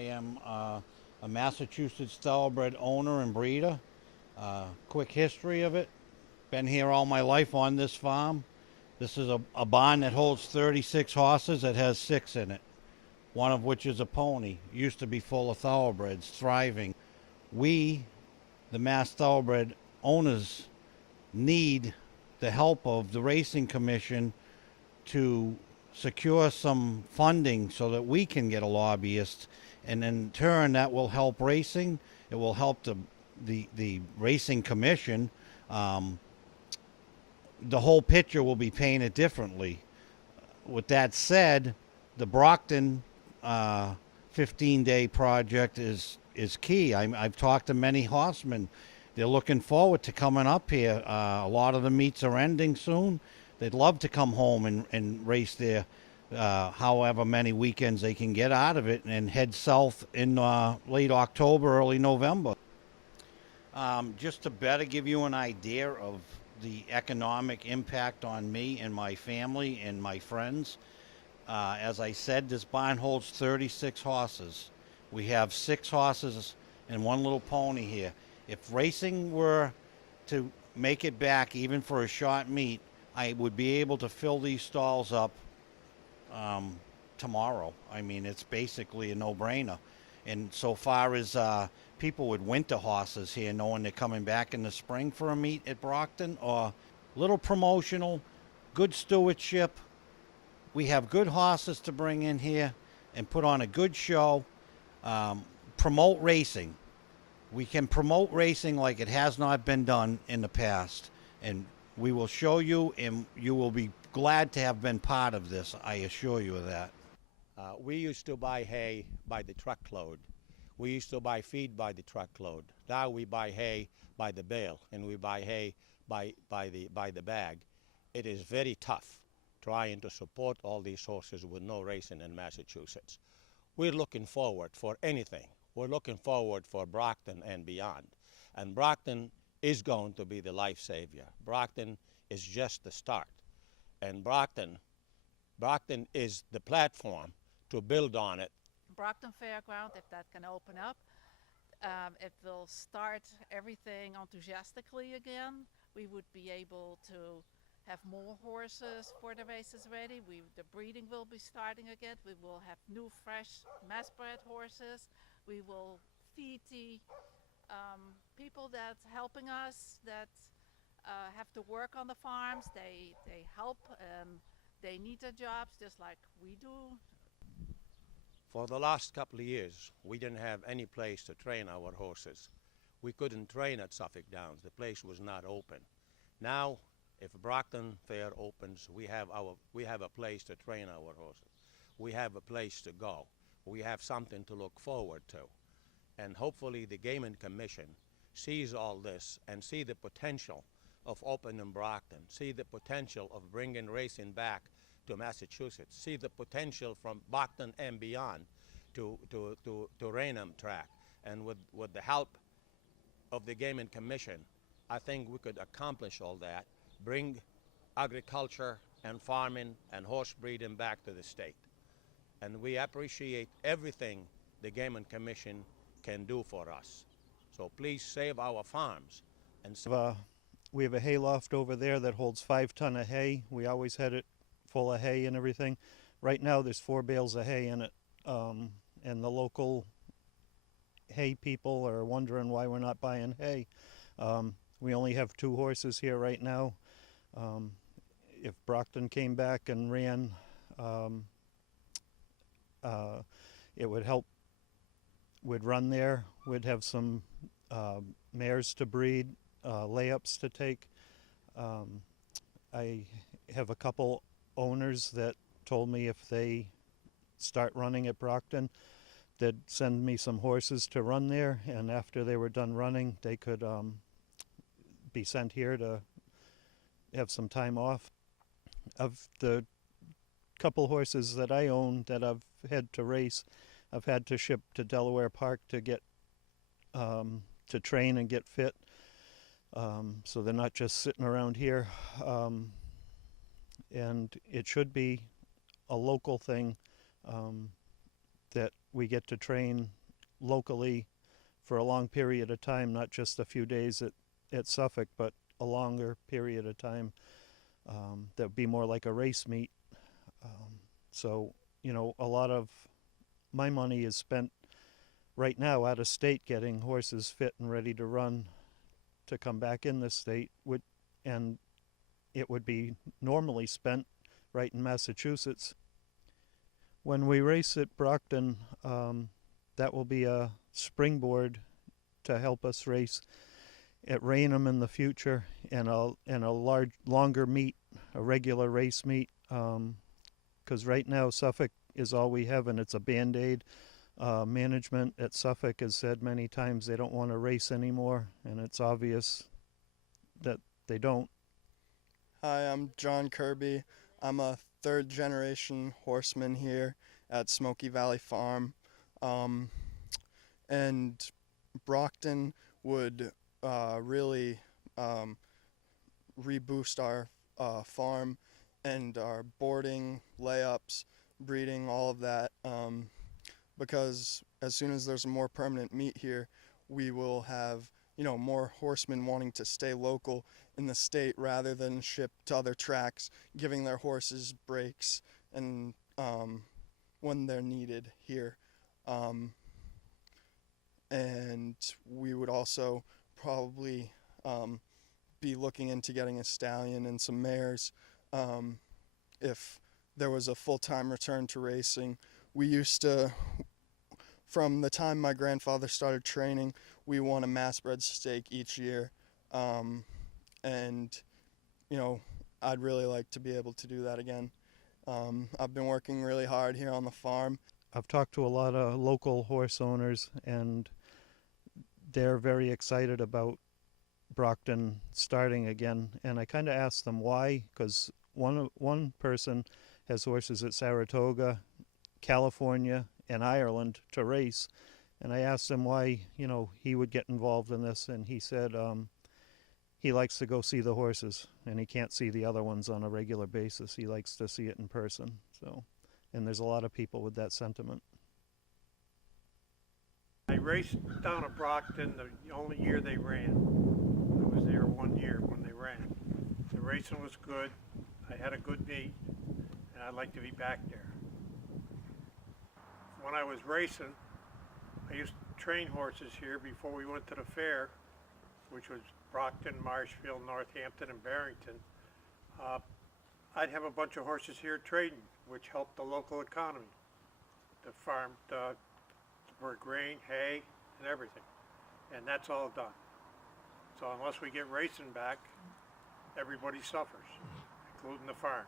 I am a Massachusetts Thoroughbred owner and breeder. Quick history of it. Been here all my life on this farm. This is a barn that holds 36 horses. It has 6 in it, one of which is a pony. Used to be full of thoroughbreds, thriving. We, the Mass Thoroughbred owners, need the help of the Racing Commission to secure some funding so that we can get a lobbyist, and in turn that will help racing. It will help the Racing Commission. The whole picture will be painted differently. With that said, the Brockton 15-day project is key. I've talked to many horsemen. They're looking forward to coming up here. A lot of the meets are ending soon. They'd love to come home and race there however many weekends they can get out of it and head south in late October, early November. Just to better give you an idea of the economic impact on me and my family and my friends, as I said, this barn holds 36 horses. We have 6 horses and 1 little pony here. If racing were to make it back even for a short meet, I would be able to fill these stalls up tomorrow. I mean, it's basically a no-brainer. And so far as people with winter horses here, knowing they're coming back in the spring for a meet at Brockton, or little promotional, good stewardship. We have good horses to bring in here and put on a good show. Promote racing. We can promote racing like it has not been done in the past. And we will show you, and you will be glad to have been part of this. I assure you of that. We used to buy hay by the truckload. We used to buy feed by the truckload. Now we buy hay by the bale, and we buy hay by the bag. It is very tough trying to support all these horses with no racing in Massachusetts. We're looking forward for anything. We're looking forward for Brockton and beyond. And Brockton is going to be the life savior. Brockton is just the start. And Brockton is the platform to build on it. Brockton Fairground, if that can open up, it will start everything enthusiastically again. We would be able to have more horses for the races ready. The breeding will be starting again. We will have new, fresh, mass-bred horses. We will feed the people that's helping us, that have to work on the farms. They help. They need their jobs just like we do. For the last couple of years, we didn't have any place to train our horses. We couldn't train at Suffolk Downs. The place was not open. Now, if Brockton Fair opens, we have a place to train our horses. We have a place to go. We have something to look forward to. And hopefully the Gaming Commission sees all this and see the potential of opening Brockton, see the potential of bringing racing back to Massachusetts, see the potential from Brockton and beyond to Raynham track. And with the help of the Gaming Commission, I think we could accomplish all that, bring agriculture and farming and horse breeding back to the state. And we appreciate everything the Gaming Commission can do for us. So please save our farms. And we have a hay loft over there that holds 5 tons of hay. We always had it full of hay and everything. Right now there's 4 bales of hay in it, and the local hay people are wondering why we're not buying hay. We only have 2 horses here right now. If Brockton came back and ran, it would help. We'd run there. We'd have some mares to breed, layups to take. I have a couple owners that told me if they start running at Brockton, they'd send me some horses to run there, and after they were done running, they could be sent here to have some time off. Of the couple horses that I own that I've had to race, I've had to ship to Delaware Park to get to train and get fit, so they're not just sitting around here. And it should be a local thing. that we get to train locally for a long period of time, not just a few days at Suffolk, but a longer period of time. That would be more like a race meet. So, you know, a lot of my money is spent right now out of state getting horses fit and ready to run to come back in the state, and it would be normally spent right in Massachusetts. When we race at Brockton, that will be a springboard to help us race at Raynham in the future, and a longer meet, a regular race meet, because right now Suffolk is all we have, and it's a Band-Aid. Management at Suffolk has said many times they don't want to race anymore, and it's obvious that they don't. Hi, I'm John Kirby. I'm a third-generation horseman here at Smoky Valley Farm, and Brockton would really reboost our farm and our boarding, layups, breeding, all of that, because as soon as there's a more permanent meet here, we will have, you know, more horsemen wanting to stay local in the state rather than ship to other tracks, giving their horses breaks and when they're needed here. And we would also probably be looking into getting a stallion and some mares if there was a full-time return to racing. We used to, from the time my grandfather started training, we won a mass-bred stake each year. And, you know, I'd really like to be able to do that again. I've been working really hard here on the farm. I've talked to a lot of local horse owners, and they're very excited about Brockton starting again. And I kind of asked them why, because one person has horses at Saratoga, California, and Ireland to race. And I asked him why, you know, he would get involved in this, and he said he likes to go see the horses, and he can't see the other ones on a regular basis. He likes to see it in person. So, and there's a lot of people with that sentiment. I raced down at Brockton the only year they ran. I was there 1 year when they ran. The racing was good. I had a good meet, and I'd like to be back there. When I was racing, I used to train horses here before we went to the fair, which was Brockton, Marshfield, Northampton, and Barrington. I'd have a bunch of horses here trading, which helped the local economy. The farm for grain, hay, and everything. And that's all done. So unless we get racing back, everybody suffers, including the farm.